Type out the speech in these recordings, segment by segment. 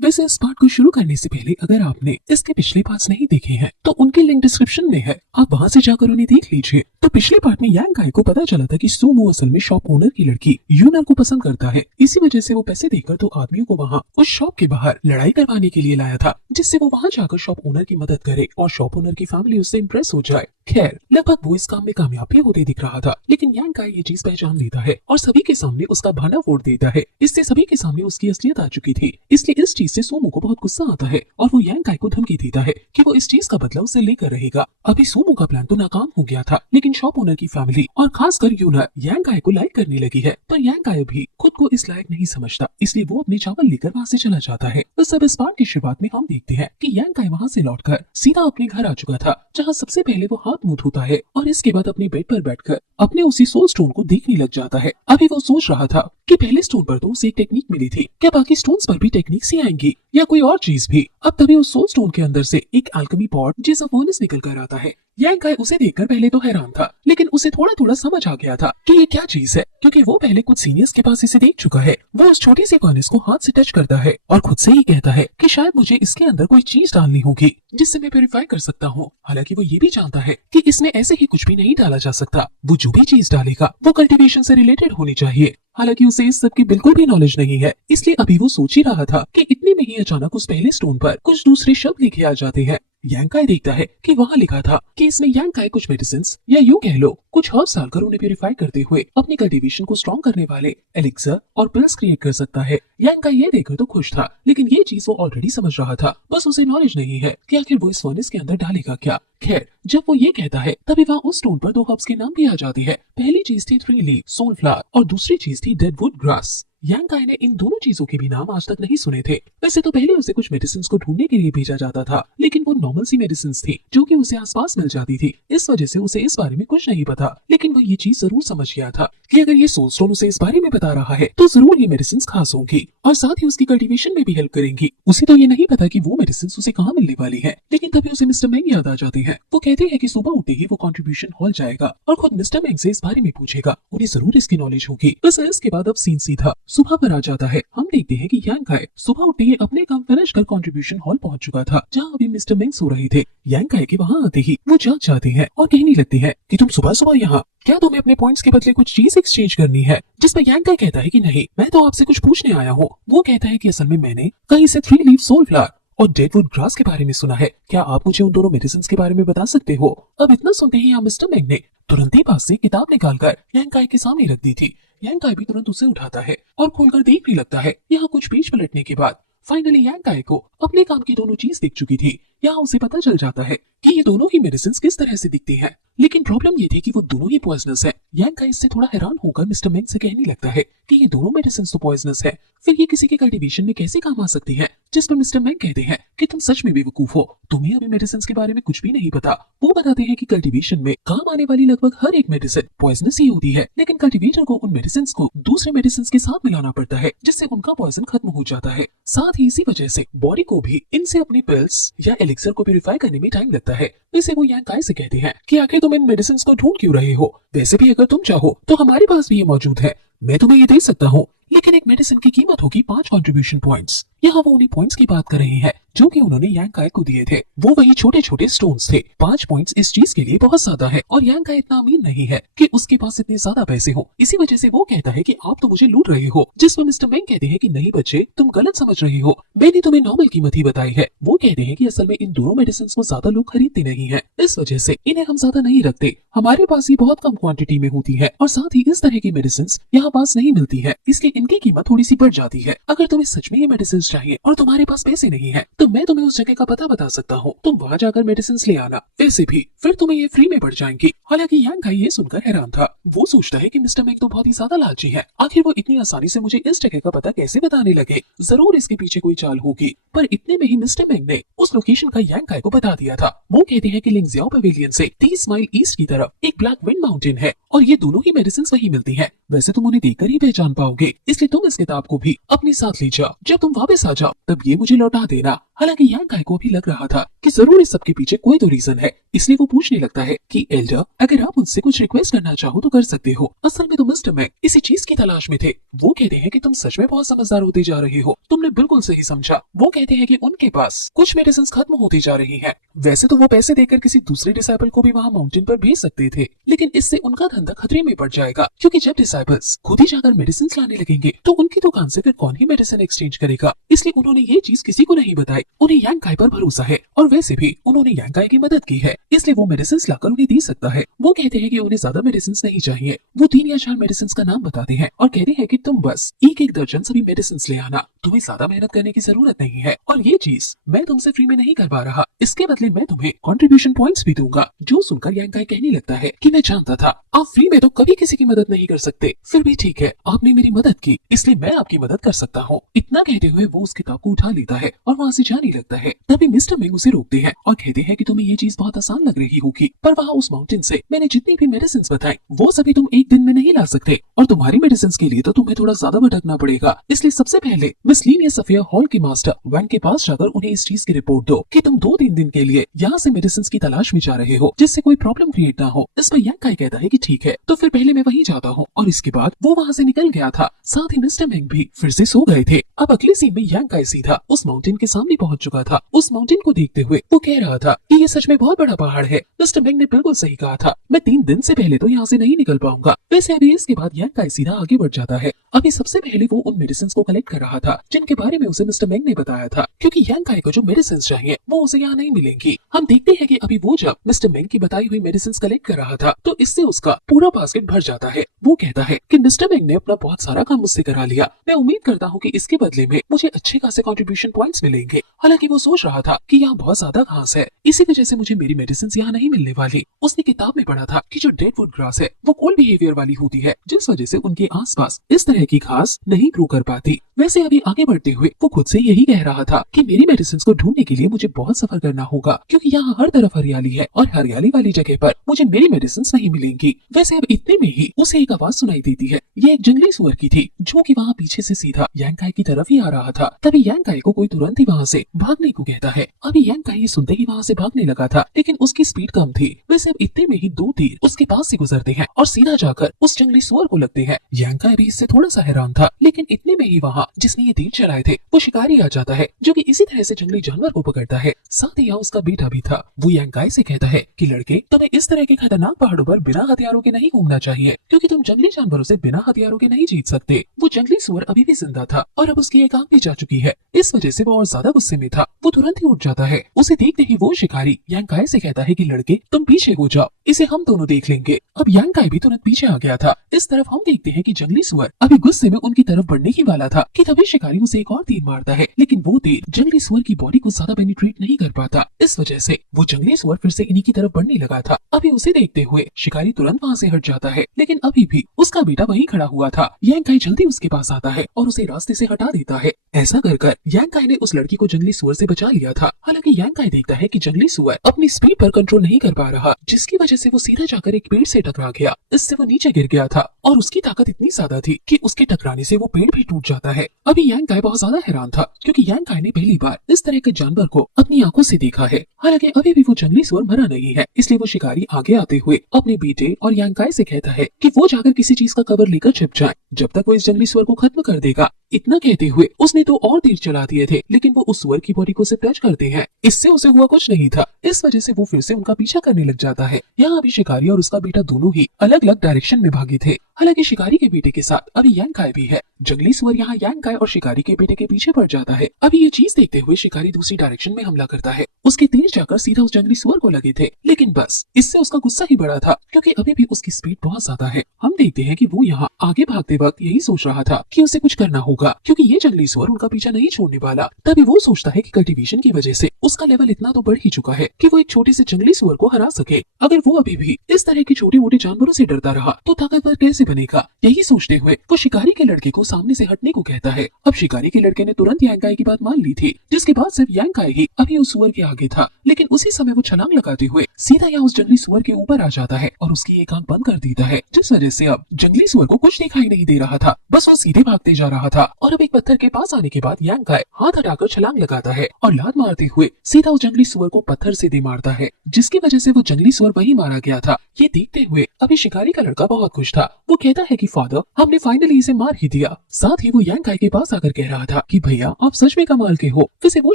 वैसे इस पार्ट को शुरू करने से पहले अगर आपने इसके पिछले पार्ट्स नहीं देखे हैं तो उनकी लिंक डिस्क्रिप्शन में है, आप वहां से जाकर उन्हें देख लीजिए। तो पिछले पार्ट में यांग काई को पता चला था कि सुमो असल में शॉप ओनर की लड़की यूनर को पसंद करता है, इसी वजह से वो पैसे देकर तो आदमियों को वहाँ उस शॉप के बाहर लड़ाई करवाने के लिए लाया था, जिससे वो वहाँ जाकर शॉप ओनर की मदद करे और शॉप ओनर की फैमिली उससे इम्प्रेस हो जाए। खैर लगभग वो इस काम में कामयाब भी होते दिख रहा था, लेकिन यांग काई ये चीज पहचान लेता है और सभी के सामने उसका भांडा फोड़ देता है। इससे सभी के सामने उसकी असलियत आ चुकी थी, इसलिए इस चीज से सोमो को बहुत गुस्सा आता है और वो यांग काई को धमकी देता है कि वो इस चीज का बदला उसे लेकर रहेगा। अभी सोमो का प्लान तो नाकाम हो गया था, लेकिन शॉप ओनर की फैमिली और खासकर यूनर यांग काई को लाइक करने लगी है, पर यांग काई भी खुद को इस लायक नहीं समझता, इसलिए वो अपने चावल लेकर वहाँ से चला जाता है। तो सब इस पार्ट की शुरुआत में हम देखते हैं कि यांग काई वहाँ से लौटकर सीधा अपने घर आ चुका था, जहाँ सबसे पहले वो हाथ मुंह धोता है और इसके बाद अपने बेड पर बैठकर अपने उसी सोल स्टोन को देखने लग जाता है। अभी वो सोच रहा था कि पहले स्टोन पर तो उसे एक टेक्निक मिली थी, क्या बाकी स्टोन्स पर भी टेक्निक्स ही आएंगी या कोई और चीज भी। अब तभी उस सोल स्टोन के अंदर से एक अल्केमी पॉट जैसा फर्नेस निकल कर आता है। यांग काई उसे देखकर पहले तो हैरान था, लेकिन उसे थोड़ा थोड़ा समझ आ गया था कि ये क्या चीज है, क्योंकि वो पहले कुछ सीनियर्स के पास इसे देख चुका है। वो उस छोटी सी फर्नेस को हाथ से टच करता है और खुद से ही कहता है कि शायद मुझे इसके अंदर कोई चीज डालनी होगी जिससे मैं प्योरीफाई कर सकता हूँ। हालांकि वो ये भी जानता है कि इसमें ऐसे ही कुछ भी नहीं डाला जा सकता, वो जो भी चीज डालेगा वो कल्टीवेशन से रिलेटेड होनी चाहिए। हालांकि उसे इस सब की बिल्कुल भी नॉलेज नहीं है, इसलिए अभी वो सोच ही रहा था कि इतने में ही अचानक उस पहले स्टोन पर कुछ दूसरे शब्द लिखे आ जाते हैं। यांग काई देखता है कि वहाँ लिखा था कि इसमें यांग काई कुछ मेडिसिन या यूं कह लो कुछ हर्ब्स डालकर उन्हें प्यूरिफाई करते हुए अपनी कल्टीवेशन को स्ट्रॉन्ग करने वाले एलिक्सर और पिल्स क्रिएट कर सकता है। यांग काई ये देखकर तो खुश था, लेकिन ये चीज वो ऑलरेडी समझ रहा था, बस उसे नॉलेज नहीं है कि आखिर वो इस फर्नेस के अंदर डालेगा क्या। खैर जब वो ये कहता है तभी वहाँ उस स्टोन पर दो हर्ब्स के नाम भी आ जाते हैं। पहली चीज थी 3 लीफ सोल फ्लावर और दूसरी चीज थी डेडवुड ग्रास। यांग काई ने इन दोनों चीजों के भी नाम आज तक नहीं सुने थे। वैसे तो पहले उसे कुछ मेडिसिन को ढूंढने के लिए भेजा जाता था, लेकिन वो नॉर्मल सी मेडिसिन थी जो कि उसे आसपास मिल जाती थी, इस वजह से उसे इस बारे में कुछ नहीं पता। लेकिन वो ये चीज जरूर समझ गया था कि अगर ये सोल स्टोन उसे इस बारे में बता रहा है तो जरूर ये मेडिसिन खास होंगी और साथ ही उसकी कल्टीवेशन में भी हेल्प करेंगी। उसे तो ये नहीं पता कि वो मेडिसिन उसे कहाँ मिलने वाली है, लेकिन तभी उसे मिस्टर मैंग याद आ जाते हैं। वो कहते हैं कि सुबह उठते ही वो कंट्रीब्यूशन हॉल जाएगा और खुद मिस्टर मैंग से इस बारे में पूछेगा, उन्हें जरूर इसकी नॉलेज होगी। बस इसके बाद अब सीन सीधा सुबह पर आ जाता है। हम देखते हैं कि यांग काई सुबह उठते ही अपने काम फिनिश कर कंट्रीब्यूशन हॉल पहुंच चुका था, जहां अभी मिस्टर मैंग सो रहे थे। यांग काई के वहां आते ही वो जाग जाते हैं और कहने लगते हैं कि तुम सुबह सुबह यहाँ, क्या तुम्हें अपने पॉइंट्स के बदले कुछ चीज एक्सचेंज करनी है? जिसमें यांग काई कहता है कि नहीं, मैं तो आपसे कुछ पूछने आया हूँ। वो कहता है कि असल में मैंने कहीं से 3 लीफ सोल फ्लावर और डेडवुड ग्रास के बारे में सुना है, क्या आप मुझे उन दोनों मेडिसिन के बारे में बता सकते हो? अब इतना सुनते ही मिस्टर मैंग ने तुरंत ही पास से किताब निकालकर यांग काई के सामने रख दी थी। यांग काई भी तुरंत उसे उठाता है और खोलकर देखने लगता है। यहाँ कुछ पेज पलटने के बाद फाइनली यांग काई को अपने काम की दोनों चीज दिख चुकी थी। यहाँ उसे पता चल जाता है कि ये दोनों ही मेडिसिन किस तरह से दिखती हैं, लेकिन प्रॉब्लम ये थी कि वो दोनों ही पॉइजनस है। यांग काई इससे थोड़ा हैरान होकर मिस्टर मैंग से कहने लगता है कि ये दोनों मेडिसिन तो पॉइजनस है, फिर ये किसी के कल्टीवेशन में कैसे काम आ सकती है? जिस पर मिस्टर मैंग कहते हैं कि तुम सच में बेवकूफ हो, तुम्हें अभी मेडिसिन के बारे में कुछ भी नहीं पता। वो बताते हैं कि कल्टीवेशन में काम आने वाली लगभग हर एक मेडिसिन पॉइजनस ही होती है, लेकिन कल्टीवेटर को उन मेडिसिन को दूसरे मेडिसिन के साथ मिलाना पड़ता है, जिससे उनका पॉइजन खत्म हो जाता है। साथ ही इसी वजह से बॉडी को भी इनसे अपनी पिल्स या एलिक्सर को प्यूरिफाई करने में टाइम लगता है। वैसे वो यांग काई से कहते हैं कि आखिर तुम इन मेडिसिन को ढूंढ क्यों रहे हो? वैसे भी अगर तुम चाहो तो हमारे पास भी ये मौजूद है, मैं तुम्हें ये दे सकता हूँ, लेकिन एक मेडिसिन की कीमत होगी 5 कंट्रीब्यूशन पॉइंट्स। यहाँ वो उन्हीं पॉइंट्स की बात कर रहे हैं जो कि उन्होंने यांग काई को दिए थे। वो वही छोटे छोटे स्टोन्स थे। 5 पॉइंट्स इस चीज के लिए बहुत ज्यादा है और यांग काई इतना अमीर नहीं है कि उसके पास इतने ज्यादा पैसे हो। इसी वजह से वो कहता है कि आप तो मुझे लूट रहे हो, जिस पर मिस्टर मैंग कहते हैं कि नहीं बच्चे, तुम गलत समझ रहे हो, मैंने तुम्हें नॉर्मल कीमत ही बताई है। वो कहते हैं कि असल में इन दोनों मेडिसिन को ज्यादा लोग खरीदते नहीं है, इस वजह से इन्हें हम ज्यादा नहीं रखते, हमारे पास ये बहुत कम क्वांटिटी में होती है और साथ ही इस तरह की मेडिसिन यहाँ पास नहीं मिलती है, इसलिए इनकी कीमत थोड़ी सी बढ़ जाती है। अगर तुम्हें सच में ये मेडिसिन चाहिए और तुम्हारे पास पैसे नहीं है तो मैं तुम्हें उस जगह का पता बता सकता हूँ, तुम वहाँ जाकर मेडिसिन ले आना, वैसे भी फिर तुम्हें ये फ्री में पड़ जाएंगी। हालांकि यांग काई ये सुनकर हैरान था। वो सोचता है कि मिस्टर मैंग तो बहुत ही ज्यादा लालची है, आखिर वो इतनी आसानी से मुझे इस जगह का पता कैसे बताने लगे? जरूर इसके पीछे कोई चाल होगी। पर इतने में ही मिस्टर मैंग ने उस लोकेशन का यांग काई को बता दिया था। वो कहते हैं कि लिंगजियाओ पवेलियन से 30 माइल ईस्ट की तरफ एक ब्लैक विंड माउंटेन है और ये दोनों ही मेडिसिन वही मिलती है। वैसे तुम उन्हें देखकर ही पहचान पाओगे, इसलिए तुम इस किताब को भी अपने साथ ले जाओ। जब तुम वापस आ जाओ तब ये मुझे लौटा देना। हालांकि यांग गाय को भी लग रहा था कि जरूर इस सब के पीछे कोई तो रीजन है, इसलिए वो पूछने लगता है कि एल्डर, अगर आप मुझसे कुछ रिक्वेस्ट करना चाहो तो कर सकते हो। असल में तो मिस्टर मैक इसी चीज की तलाश में थे। वो कहते हैं कि तुम सच में बहुत समझदार होते जा रहे हो, तुमने बिल्कुल सही समझा। वो कहते हैं कि उनके पास कुछ मेडिसिन खत्म होती जा रही हैं। वैसे तो वो पैसे देकर किसी दूसरे डिसाइपल को भी वहाँ माउंटेन पर भेज सकते थे, लेकिन इससे उनका धंधा खतरे में पड़ जाएगा, क्योंकि जब डिसाइपल्स खुद ही जाकर मेडिसिन लाने लगेंगे तो उनकी दुकान से फिर कौन ही मेडिसिन एक्सचेंज करेगा। इसलिए उन्होंने ये चीज किसी को नहीं बताई। उन्हें यांग गाय पर भरोसा है और वैसे भी उन्होंने यांग गाय की मदद की है, इसलिए वो मेडिसिन लाकर उन्हें दे सकता है। वो कहते हैं कि उन्हें ज्यादा मेडिसिन नहीं चाहिए। वो 3 या 4 मेडिसिन का नाम बताते हैं और कहते हैं कि तुम बस एक दर्जन सभी मेडिसिन ले आना, तुम्हें ज्यादा मेहनत करने की जरूरत नहीं है, और ये चीज मैं तुमसे फ्री में नहीं करवा रहा, इसके बदले मैं तुम्हें कंट्रीब्यूशन पॉइंट्स भी दूंगा। जो सुनकर यांग गाय कहने लगता है कि मैं जानता था आप फ्री में तो कभी किसी की मदद नहीं कर सकते, फिर भी ठीक है, आपने मेरी मदद की, इसलिए मैं आपकी मदद कर सकता हूँ। इतना कहते हुए वो उस किताब को उठा लेता है और वहाँ से जाने लगता है। तभी मिस्टर मेंग उसे रोकते हैं और कहते हैं कि तुम्हें ये चीज बहुत आसान लग रही होगी, पर वहाँ उस माउंटेन से मैंने जितनी भी मेडिसिन बताई वो सभी तुम एक दिन में नहीं ला सकते, और तुम्हारी मेडिसिन के लिए तो तुम्हें थोड़ा ज्यादा भटकना पड़ेगा। इसलिए सबसे पहले मिस लीनियस सफिया हॉल के मास्टर वैंग के पास जाकर उन्हें इस चीज की रिपोर्ट दो कि तुम 2-3 दिन के लिए यहाँ से मेडिसिन की तलाश में जा रहे हो, जिससे कोई प्रॉब्लम क्रिएट ना हो। इस पर यांग गाय कहता है कि ठीक है, तो फिर पहले मैं वहीं जाता हूँ, और इसके बाद वो वहाँ से निकल गया था। साथ ही मिस्टर मेंग भी फिर से सो गए थे। अब अगले सीन में यांग गाय सीधा उस माउंटेन के सामने पहुंच चुका था। उस माउंटेन को देखते हुए वो कह रहा था कि ये सच में बहुत बड़ा पहाड़ है। मिस्टर मेंग ने बिल्कुल सही कहा था, मैं 3 दिन से पहले तो यहाँ से नहीं निकल पाऊंगा। वैसे अभी इसके बाद यांग गाय सीधा आगे बढ़ जाता है। अभी सबसे पहले वो उन मेडिसिन को कलेक्ट कर रहा था जिनके बारे में उसे मिस्टर मेंग ने बताया था, क्योंकि यांग गाय को जो मेडिसिन चाहिए वो उसे यहाँ नहीं मिलेंगी। हम देखते हैं कि अभी वो जब मिस्टर मेंग की बताई हुई मेडिसिन कलेक्ट कर रहा था तो इससे उसका पूरा बास्केट भर जाता है। वो कहता है कि मिस्टर मेंग ने अपना बहुत सारा काम मुझसे करा लिया, मैं उम्मीद करता हूँ कि इसके बदले में मुझे अच्छे खासे कंट्रीब्यूशन पॉइंट्स मिलेंगे। हालांकि वो सोच रहा था कि यहाँ बहुत ज्यादा घास है, इसी वजह से मुझे मेरी मेडिसिन यहाँ नहीं मिलने वाली। उसने किताब में पढ़ा था कि जो डेडवुड ग्रास है वो कोल्ड बिहेवियर वाली होती है, जिस वजह से उनके आसपास इस तरह की घास नहीं ग्रो कर पाती। वैसे अभी आगे बढ़ते हुए वो खुद से यही कह रहा था कि मेरी मेडिसिन को ढूंढने के लिए मुझे बहुत सफर करना होगा, क्योंकि यहाँ हर तरफ हरियाली है और हरियाली वाली जगह पर मुझे मेरी मेडिसिन नहीं मिलेंगी। वैसे अब इतने में ही उसे एक आवाज सुनाई देती है। ये एक जंगली सुअर की थी जो कि वहाँ पीछे से सीधा यांग गाय की तरफ ही आ रहा था। तभी यांग गाय को कोई तुरंत ही वहाँ से भागने को कहता है। अभी यांग गाय ये सुनते ही वहाँ से भागने लगा था, लेकिन उसकी स्पीड कम थी। वैसे अब इतने में ही 2 तीर उसके पास से गुजरते हैं और सीधा जाकर उस जंगली सुअर को लगते हैं। यांग गाय भी इससे थोड़ा सा हैरान था, लेकिन इतने में ही वहाँ जिसने ये तीर चलाए थे वो शिकारी आ जाता है, जो कि इसी तरह से जंगली जानवर को पकड़ता है। साथ ही यहाँ उसका बेटा भी था। वो यांग गाय से कहता है कि लड़के, तुम्हें इस तरह के खतरनाक पहाड़ों पर बिना हथियारों के नहीं घूमना चाहिए, क्योंकि तुम जंगली जानवरों से बिना हथियारों के नहीं जीत सकते। वो जंगली सुअर अभी भी जिंदा था और अब उसकी एक आंख भी जा चुकी है, इस वजह से वो और ज्यादा गुस्से में था। वो तुरंत ही उठ जाता है। उसे देखते ही वो शिकारी यांग गाय से कहता है कि लड़के, तुम पीछे हो जाओ, इसे हम दोनों देख लेंगे। अब यांग गाय भी तुरंत पीछे आ गया था। इस तरफ हम देखते हैं कि जंगली सुअर अभी गुस्से में उनकी तरफ बढ़ने ही वाला था कि तभी शिकारी उसे एक और तीर मारता है, लेकिन वो तीर जंगली सुअर की बॉडी को ज्यादा पेनिट्रेट नहीं कर पाता। इस वजह से वो जंगली सुअर फिर से इन्हीं की तरफ बढ़ने लगा था। अभी उसे देखते हुए शिकारी तुरंत वहाँ से हट जाता है, लेकिन अभी भी उसका बेटा वहीं खड़ा हुआ था। यांग गाय जल्दी उसके पास आता है और उसे रास्ते से हटा देता है। ऐसा कर यांग गाय ने उस लड़की को जंगली सुअर से बचा लिया था। हालांकि यांग गाय देखता है कि जंगली सुअर अपनी स्पीड पर कंट्रोल नहीं कर पा रहा, जिसकी वजह से वो सीधा जाकर एक पेड़ से टकरा गया। इससे वो नीचे गिर गया था और उसकी ताकत इतनी ज्यादा थी कि उसके टकराने से वो पेड़ भी टूट जाता है। अभी यांग गाय बहुत ज्यादा हैरान था, क्योंकि यांग गाय ने पहली बार इस तरह के जानवर को अपनी आंखों से देखा है। हालांकि अभी भी वो जंगली सुअर मरा नहीं है, इसलिए वो शिकारी आगे आते हुए अपने बेटे और यांग गाय से कहता है कि वो जाकर किसी चीज का कवर लेकर छिप जाए, जब तक वो इस जंगली सुअर को खत्म कर देगा। इतना कहते हुए उसने तो और तीर चला दिए थे, लेकिन वो उस सुअर की बॉडी को सिर्फ टच करते हैं। इससे उसे हुआ कुछ नहीं था। इस वजह से वो फिर से उनका पीछा करने लग जाता है। यहाँ अभी शिकारी और उसका बेटा दोनों ही अलग अलग डायरेक्शन में भागे थे। हालांकि शिकारी के बेटे के साथ अभी यांग गाय भी है। जंगली सुअर यहाँ यांग गाय और शिकारी के बेटे के पीछे पड़ जाता है। अभी ये चीज देखते हुए शिकारी दूसरी डायरेक्शन में हमला करता है। उसके तीर जाकर सीधा उस जंगली सुअर को लगे थे, लेकिन बस इससे उसका गुस्सा ही बड़ा था, क्योंकि अभी भी उसकी स्पीड बहुत ज्यादा है। हम देखते हैं कि वो यहाँ आगे भागते वक्त यही सोच रहा था कि उसे कुछ करना होगा, क्योंकि ये जंगली सुअर उनका पीछा नहीं छोड़ने वाला। तभी वो सोचता है कि कल्टीवेशन की वजह से उसका लेवल इतना तो बढ़ ही चुका है कि वो एक छोटे से जंगली सुअर को हरा सके। अगर वो अभी भी इस तरह के छोटे मोटे जानवरों से डरता रहा तो ताकतवर कैसे बनेगा। यही सोचते हुए वो शिकारी के लड़के को सामने से हटने को कहता है। अब शिकारी के लड़के ने तुरंत यांकाई की बात मान ली थी, जिसके बाद सिर्फ यांकाई ही अभी उस सुअर के आगे था। लेकिन उसी समय वो छलांग लगाते हुए सीधा यहाँ उस जंगली सुअर के ऊपर आ जाता है और उसकी एक आंख बंद कर देता है, जिस वजह से अब जंगली सुअर को कुछ दिखाई नहीं दे रहा था। बस वो सीधे भागते जा रहा था और अब एक पत्थर के पास आने के बाद यांकाई हाथ हटाकर छलांग लगाता है और लात मारते हुए सीधा उस जंगली सुअर को पत्थर से दे मारता है, जिसकी वजह से वो जंगली सुअर वही मारा गया था। ये देखते हुए अभी शिकारी का लड़का बहुत खुश था। वो कहता है कि फादर, हमने फाइनली इसे मार ही दिया। साथ ही वो यांकाई के पास आकर कह रहा था कि भैया आप सच में कमाल के हो। वैसे वो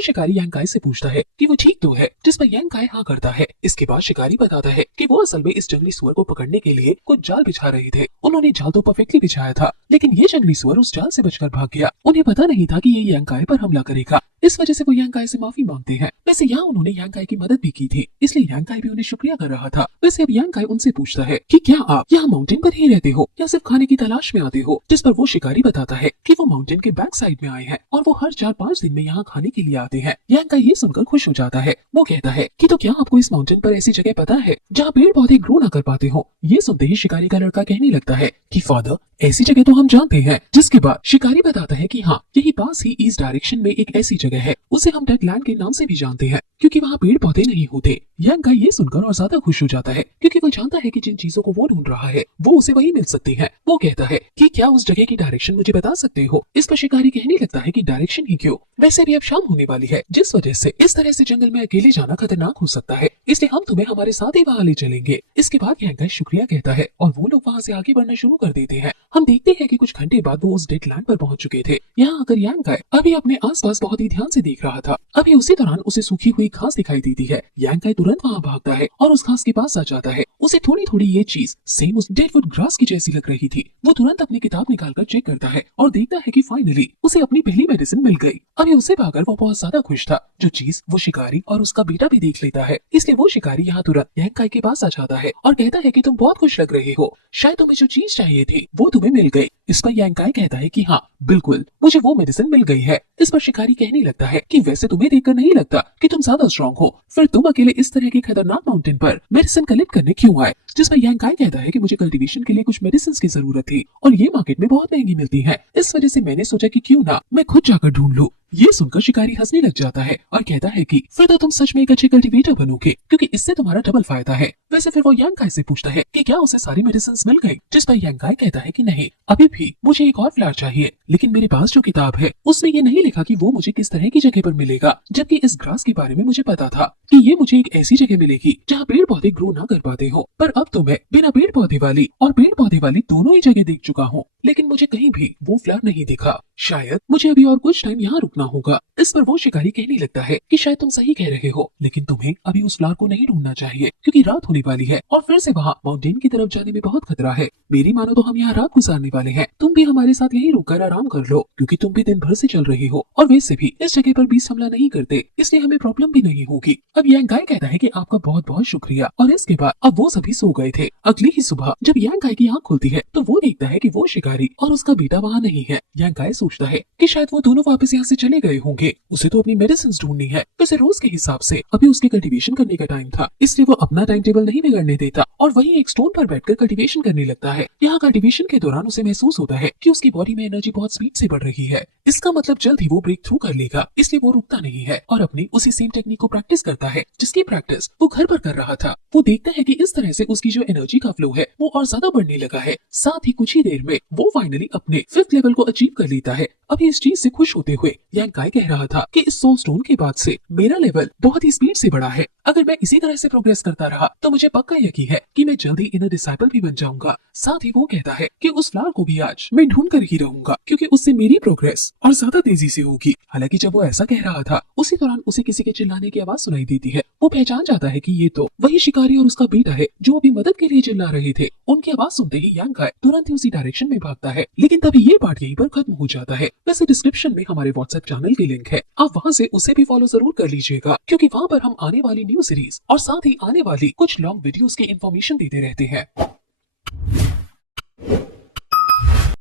शिकारी यांकाई से पूछता है कि वो ठीक तो है, जिस पर यांकाई हाँ करता है। इसके बाद शिकारी बताता है कि वो असल में इस जंगली सुअर को पकड़ने के लिए कुछ जाल बिछा रहे थे। उन्होंने जाल तो परफेक्टली बिछाया था, लेकिन ये जंगली सुअर उस जाल से बचकर भाग गया। उन्हें पता नहीं था कि ये यांकाई पर हमला करेगा। इस वजह से वो यांकाई से माफी मांगते हैं। वैसे यहाँ उन्होंने यांकाई की मदद भी की थी, इसलिए यांकाई भी उन्हें शुक्रिया कर रहा था। वैसे अब यांकाई उनसे पूछता है कि क्या आप यहाँ माउंटेन पर ही रहते हो या सिर्फ खाने की तलाश में आते हो, जिस पर वो शिकारी बताता है कि वो माउंटेन के बैक साइड में आए हैं और वो हर 4-5 दिन में यहाँ खाने के लिए आते हैं। यांकाई ये सुनकर खुश हो जाता है। वो कहता है कि तो क्या आपको इस माउंटेन पर ऐसी जगह पता है जहाँ पेड़ पौधे ग्रो न कर पाते हो। ये सुनते ही शिकारी का लड़का कहने लगता है कि फादर, ऐसी जगह तो हम जानते हैं। जिसके बाद शिकारी बताता है कि हाँ, यही पास ही ईस्ट डायरेक्शन में एक ऐसी जगह है, उसे हम डेड लैंड के नाम से भी जानते हैं, क्योंकि वहाँ पेड़ पौधे नहीं होते। यांकाई ये सुनकर और ज्यादा खुश हो जाता है, क्योंकि वो जानता है कि जिन चीजों को वो ढूंढ रहा है वो उसे वही मिल सकती है। वो कहता है कि क्या उस जगह की डायरेक्शन मुझे बता सकते हो। इस पर शिकारी कहने लगता है कि डायरेक्शन ही क्यों, वैसे भी अब शाम होने वाली है, जिस वजह से इस तरह से जंगल में अकेले जाना खतरनाक हो सकता है, इसलिए हम तुम्हें हमारे साथ ही वहाँ ले चलेंगे। इसके बाद यांकाई शुक्रिया कहता है और वो लोग वहाँ से आगे बढ़ना शुरू कर देते हैं। हम देखते हैं कि कुछ घंटे बाद वो उस डेड लैंड पर पहुंच चुके थे। यहाँ आकर यांकाई अभी अपने आसपास बहुत ही ध्यान से देख रहा था। अभी उसी दौरान उसे सूखी हुई घास दिखाई देती है। यांकाई तुरंत वहाँ भागता है और उस घास के पास आ जाता है। उसे थोड़ी थोड़ी ये चीज सेम उस डेडवुड ग्रास की जैसी लग रही थी। वो तुरंत अपनी किताब निकालकर चेक करता है और देखता है कि फाइनली उसे अपनी पहली मेडिसिन मिल गई। अभी उसे पाकर वो बहुत ज्यादा खुश था, जो चीज वो शिकारी और उसका बेटा भी देख लेता है। इसलिए वो शिकारी यहाँ तुरंत यांकाई के पास आ जाता है और कहता है कि तुम बहुत खुश लग रहे हो, शायद तुम्हें जो चीज चाहिए थी वो तुम्हें मिल गई। इस पर यांकाई कहता है कि हाँ बिल्कुल, मुझे वो मेडिसिन मिल गई है। इस पर शिकारी कहने लगता है कि वैसे तुम्हें देखकर नहीं लगता कि तुम ज्यादा स्ट्रॉन्ग हो, फिर तुम अकेले इस तरह के खतरनाक माउंटेन पर मेडिसिन कलेक्ट करने क्यों आए। जिस पर यांकाई कहता है कि मुझे कल्टीवेशन के लिए कुछ मेडिसिन की जरूरत थी और ये मार्केट में बहुत महंगी मिलती है, इस वजह से मैंने सोचा कि क्यों ना मैं खुद जाकर ढूंढ लूं। ये सुनकर शिकारी हंसने लग जाता है और कहता है कि फिर तो तुम सच में एक अच्छे कल्टीवेटर बनोगे, क्योंकि इससे तुम्हारा डबल फायदा है। वैसे फिर वो यांकाई से पूछता है कि क्या उसे सारी मेडिसिन मिल गई। जिस पर यांकाई कहता है कि नहीं, अभी भी मुझे एक और फ्लावर चाहिए, लेकिन मेरे पास जो किताब है उसमें ये नहीं लिखा कि वो मुझे किस तरह की जगह पर मिलेगा, जबकि इस ग्रास के बारे में मुझे पता था कि ये मुझे एक ऐसी जगह मिलेगी जहाँ पेड़ पौधे ग्रो ना कर पाते हो। पर अब तो मैं बिना पेड़ पौधे वाली और पेड़ पौधे वाली दोनों ही जगह देख चुका हूँ, लेकिन मुझे कहीं भी वो फ्लावर नहीं दिखा। शायद मुझे अभी और कुछ टाइम यहाँ रुकना होगा। इस पर वो शिकारी कहने लगता है कि शायद तुम सही कह रहे हो, लेकिन तुम्हें अभी उस फ्लावर को नहीं ढूंढना चाहिए, क्योंकि रात होने वाली है और फिर से वहाँ माउंटेन की तरफ जाने में बहुत खतरा है। मेरी मानो तो हम यहाँ रात गुजारने वाले हैं। तुम भी हमारे साथ यहीं रुककर आराम कर लो, क्योंकि तुम भी दिन भर से चल रही हो और वैसे भी इस जगह पर बीस हमला नहीं करते, इसलिए हमें प्रॉब्लम भी नहीं होगी। अब यांकाई कहता है कि आपका बहुत बहुत शुक्रिया, और इसके बाद अब वो सभी सो गए थे। अगली ही सुबह जब यांकाई की आंख खुलती है तो वो देखता है कि वो शिकारी और उसका बेटा वहाँ नहीं है। यांकाई सोचता है कि शायद वो दोनों वापस यहाँ से चले गए होंगे। उसे तो अपनी मेडिसिन ढूंढनी है। वैसे रोज के हिसाब से अभी उसके कल्टीवेशन करने का टाइम था, इसलिए वो अपना टाइम टेबल नहीं बिगड़ने देता और वही एक स्टोन पर बैठकर कल्टीवेशन करने लगता है। यहाँ कल्टीवेशन के दौरान उसे महसूस होता है कि उसकी बॉडी में एनर्जी बहुत स्पीड से बढ़ रही है। इसका मतलब जल्द ही वो ब्रेक थ्रू कर लेगा, इसलिए वो रुकता नहीं है और अपनी उसी सेम टेक्निक को प्रैक्टिस करता है जिसकी प्रैक्टिस वो घर पर कर रहा था। वो देखता है कि इस तरह से उसकी जो एनर्जी का फ्लो है वो और ज्यादा बढ़ने लगा है। साथ ही कुछ ही देर में वो फाइनली अपने 5th लेवल को अचीव कर लेता है। अभी इस चीज से खुश होते हुए यांकाई कह रहा था कि इस सोल स्टोन के बाद से मेरा लेवल बहुत ही स्पीड से बढ़ा है। अगर मैं इसी तरह से प्रोग्रेस करता रहा तो मुझे पक्का यकीन है कि मैं जल्दी इनर डिसाइपल भी बन जाऊंगा। साथ ही वो कहता है कि उस फ्लावर को भी आज मैं ढूंढ कर ही रहूंगा, क्योंकि उससे मेरी प्रोग्रेस और ज्यादा तेजी से होगी। हालांकि जब वो ऐसा कह रहा था उसी दौरान उसे किसी के चिल्लाने की आवाज सुनाई देती है। वो पहचान जाता है कि ये तो वही शिकारी और उसका बेटा है जो अभी मदद के लिए चिल्ला रहे थे। उनकी आवाज सुनते ही यांकाई तुरंत ही उसी डायरेक्शन में भागता है, लेकिन तभी ये पार्ट यहीं पर खत्म हो जाता है। वैसे डिस्क्रिप्शन में हमारे व्हाट्सएप चैनल की लिंक है, आप वहाँ से उसे भी फॉलो जरूर कर लीजिएगा, क्योंकि वहाँ पर हम आने वाली न्यू सीरीज और साथ ही आने वाली कुछ लॉन्ग वीडियोस की इन्फॉर्मेशन देते रहते हैं।